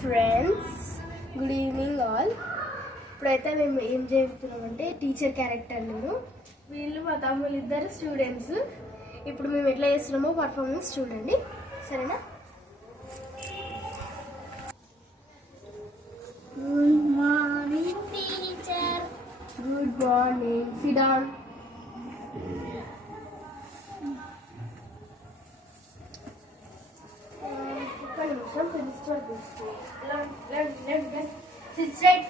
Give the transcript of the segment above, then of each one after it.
Friends, good evening all. ఇప్పుడైతే మేము ఏం చేస్తున్నామంటే టీచర్ క్యారెక్టర్ నేను, వీళ్ళు మా తమ్ముళ్ళు ఇద్దరు స్టూడెంట్స్. ఇప్పుడు మేము ఎట్లా చేస్తున్నామో పర్ఫార్మెన్స్ చూడండి, సరేనా? Good morning teacher. Good morning. SIT down. Sit straight.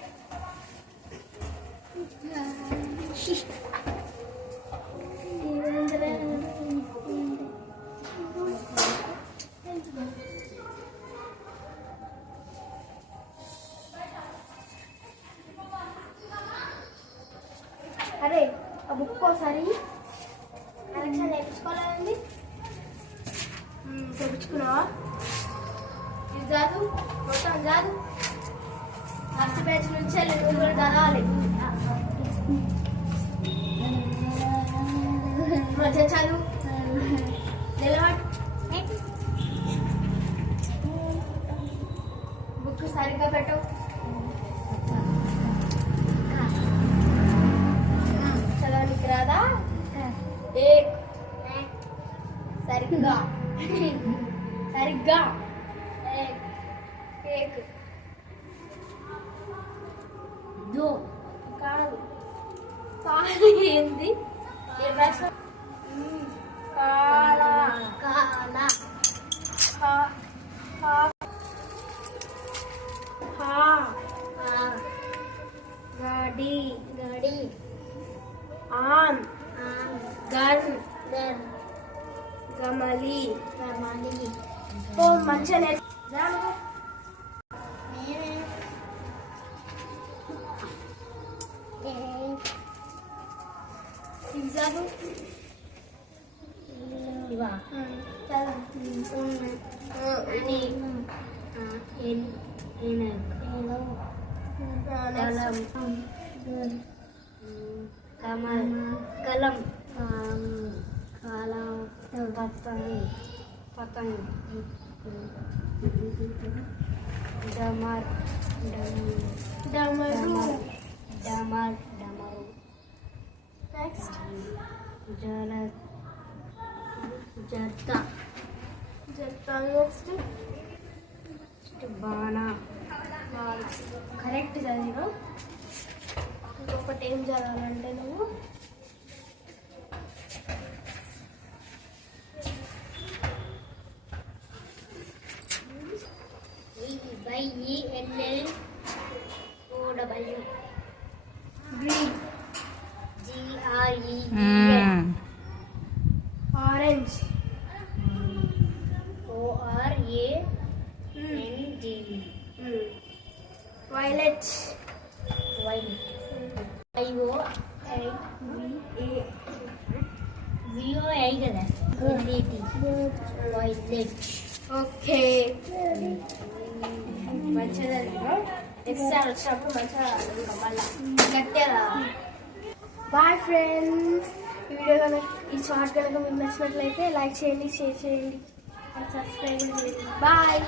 అరే ఆ బుక్ ఒకసారి కరెక్షన్ నేర్చుకోవాలండి. తెప్పించుకున్నావా? ఇది చదువు, మొత్తం చదువు. ఫస్ట్ పేజ్ నుంచి నువ్వు కూడా చదవాలి. మంచిగా చదువు. నిలబడి బుక్ సరిగ్గా పెట్టు. చదవనికి రాదా? సరిగ్గా సరిగ్గా ఏక్ దో కాదు కాలు ఏంది? కాల కాల గాడి గాడి ఆమ్ గన్ గన్ గమలి గమలి. ఓ మంచిగా నేర్చుకో. చదువు. కమల్ కలం కాలం పతంగ్ పతంగ్ డమర్ డమరు డమర్ డమరు. నెక్స్ట్ జల జత జత. నెక్స్ట్ బాణా. కరెక్ట్ చదివిన. ఇంకొకటి ఏం చదవాలంటే నువ్వు orange. ORANG. Violet. Violet. VOI కదా. వైలెట్. ఓకే, మంచిగా నెక్స్ట్ వచ్చినప్పుడు మంచిగా మళ్ళీ గట్టిగా. Bye friends. ఈ వీడియో కనుక ఈ షార్ట్ కనుక మీకు నచ్చినట్లయితే లైక్ చేయండి, షేర్ చేయండి, సబ్స్క్రైబ్ చేయండి. బాయ్.